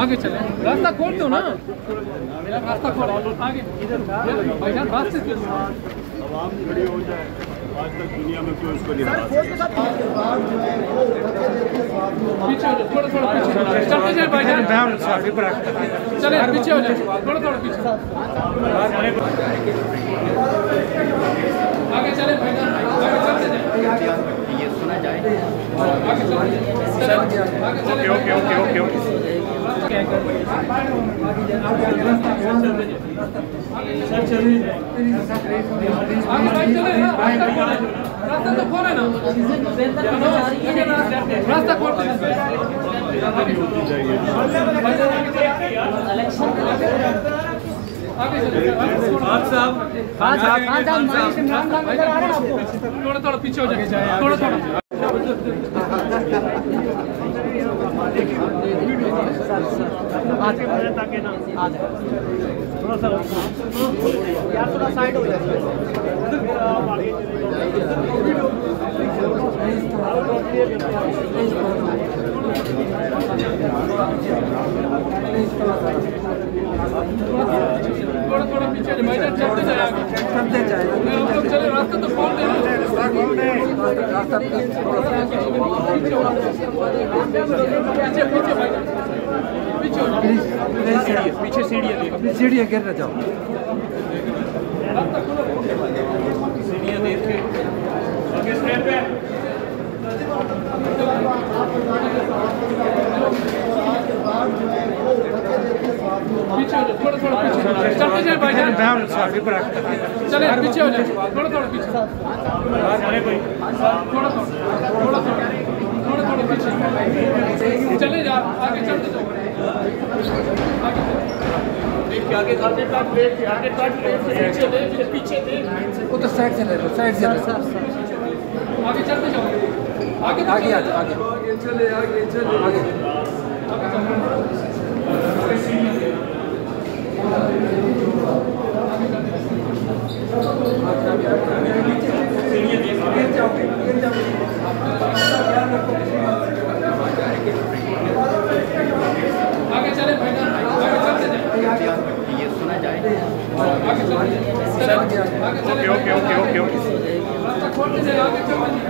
आगे चले, रास्ता खोल दो ना, मेरा रास्ता खोलो आगे। भाईजान रास्ते से आवाम खड़ी हो जाए। आज तक दुनिया में कोई उसको नहीं पीछे हो जाए, थोड़ा थोड़ा पीछे चलते जाए भाईजान, चले पीछे हो जाए, थोड़ा थोड़ा पीछे आगे चले भाईजान, आगे चलते जाए, ये सुना जाए। आगे चलते जाए, आगे चले। ओके ओके ओके ओके रास्ता तो खोले ना, रास्ता खोलते थोड़ा थोड़ा पीछे हो जाए, थोड़ा थोड़ा यार थोड़ा साइड हो जाए। थोड़ा थोड़ा पीछे भाईजान, चलते जाए, चलते जाए, हम लोग चले, रास्ता तो खोल दे, रास्ता पीछे पीछे भाईजान, पीछे सीढ़ियाँ गिर ना जाओ। सीढ़ियाँ देख के आगे स्टेप पे पीछे हो जाए, थोड़ा थोड़ा पीछे चलते जाए भाईजान, चले पीछे हो जाए, थोड़ा थोड़ा पीछे, थोड़ा थोड़ा पीछे चले जा, आगे चलते जाओ, आगे आगे काट लेट, आगे काट लेट, पीछे ले, फिर पीछे ले, वो तो साइड से ले लो, साइड से आगे चलते जाओ, आगे आगे आगे आगे चले आगे चले आगे। आगे चले भाईजान, आगे चलते जाए, ये सुना जाए। आगे चलते जाए, आगे चले, ओके ओके ओके ओके रास्ता खोलते जाए, आगे चलते जाए,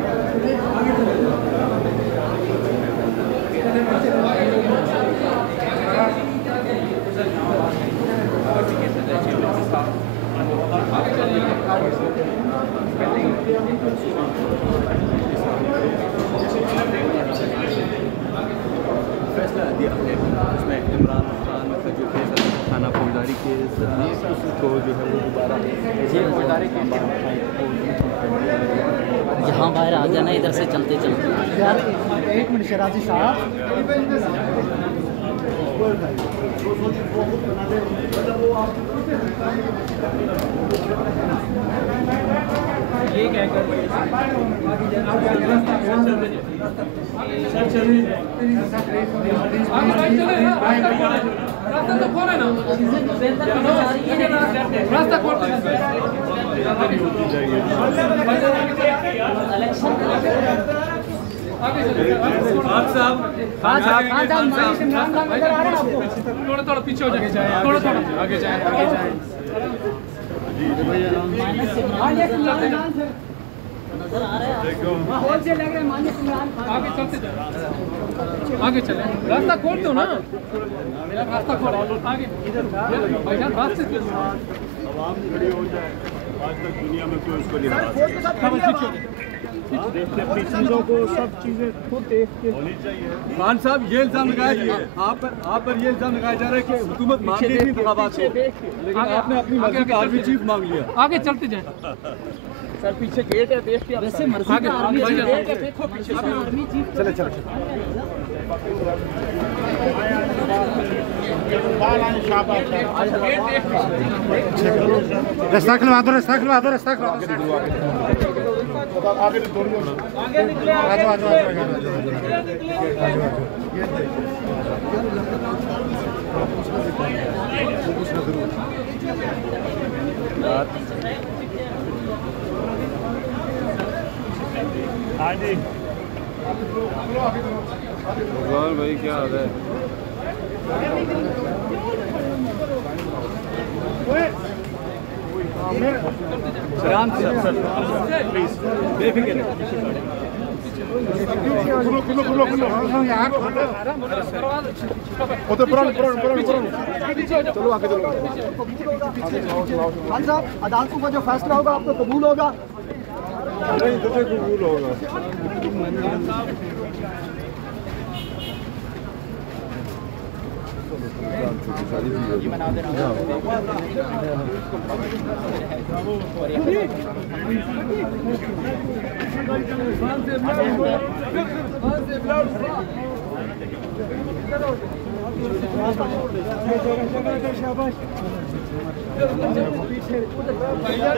फैसला दिया है उसमें इमरान खान का जो फैसला थाना फौजदारी के को जो है वो दोबारा फौजदारी के यहाँ बाहर आ जाना, इधर से चलते चलते। यार एक मिनट शराजी साहब, ये क्या कर रास्ता तो खोले ना, रास्ता खोलते थोड़ा थोड़ा पीछे हो जाए, थोड़ा थोड़ा आगे जाए, आगे जाए, आगे चलते जाए, आगे चले, रास्ता खोल दो ना, मेरा रास्ता खोलो आगे, भाईजान रास्ते से आवाम खड़ी हो जाए। आज तक दुनिया में कोई उसको नहीं चीज़ों को सब चीज़ें खुद देख के होनी चाहिए। खान साहब ये इल्ज़ाम लगाया आप पर ये इल्ज़ाम लगाया जा रहा है कि हुकूमत मान रही थी इंतखाबात को, लेकिन आपने अपनी मर्जी का आर्मी चीफ मांग लिया। आगे चलते जाए, सर पीछे गेट है देख के। वैसे मर्जी का आर्मी चीफ देखो पीछे आर्मी चीफ चले चले रास्ता खुलवा दो, रास्ता खुलवा दो, रास्ता खुलवा दो। आगे निकले, आजो आजो आजो भगवान भाई क्या हाल है। आराम से सर प्लीज बेफिक्र चलो आगे चलो। खान साहब, अदालतों का जो फैसला होगा आपको कबूल होगा? नहीं तो कबूल होगा।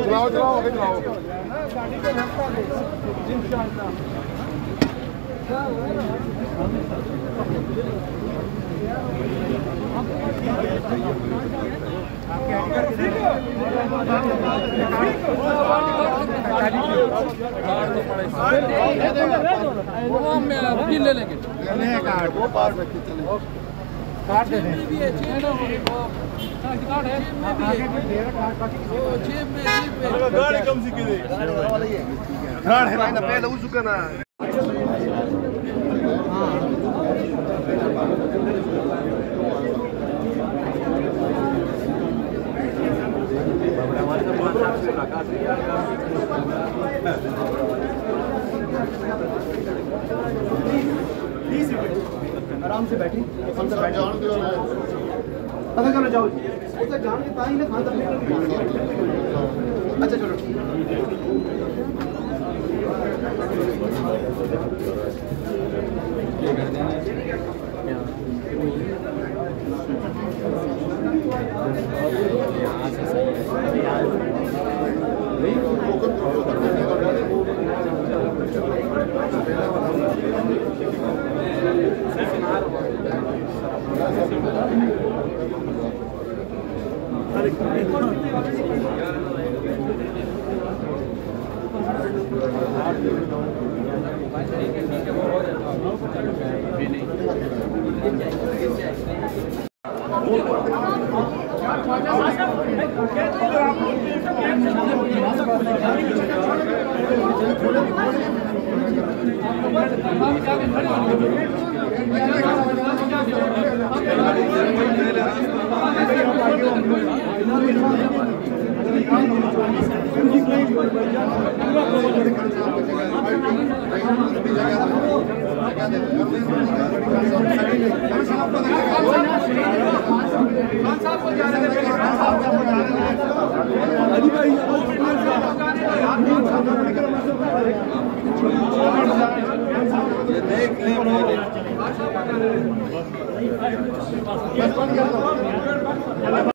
चलाओ चलाओ आगे चलाओ। वकील ले लेंगे कार्ड दे दें। गाड़ी कम सी की गाड़ी है ना पहले उस का ना आराम से बैठी अच्छा चलो जाओ उसे जान के ताई ने खाता अच्छा चलो ठीक देख ले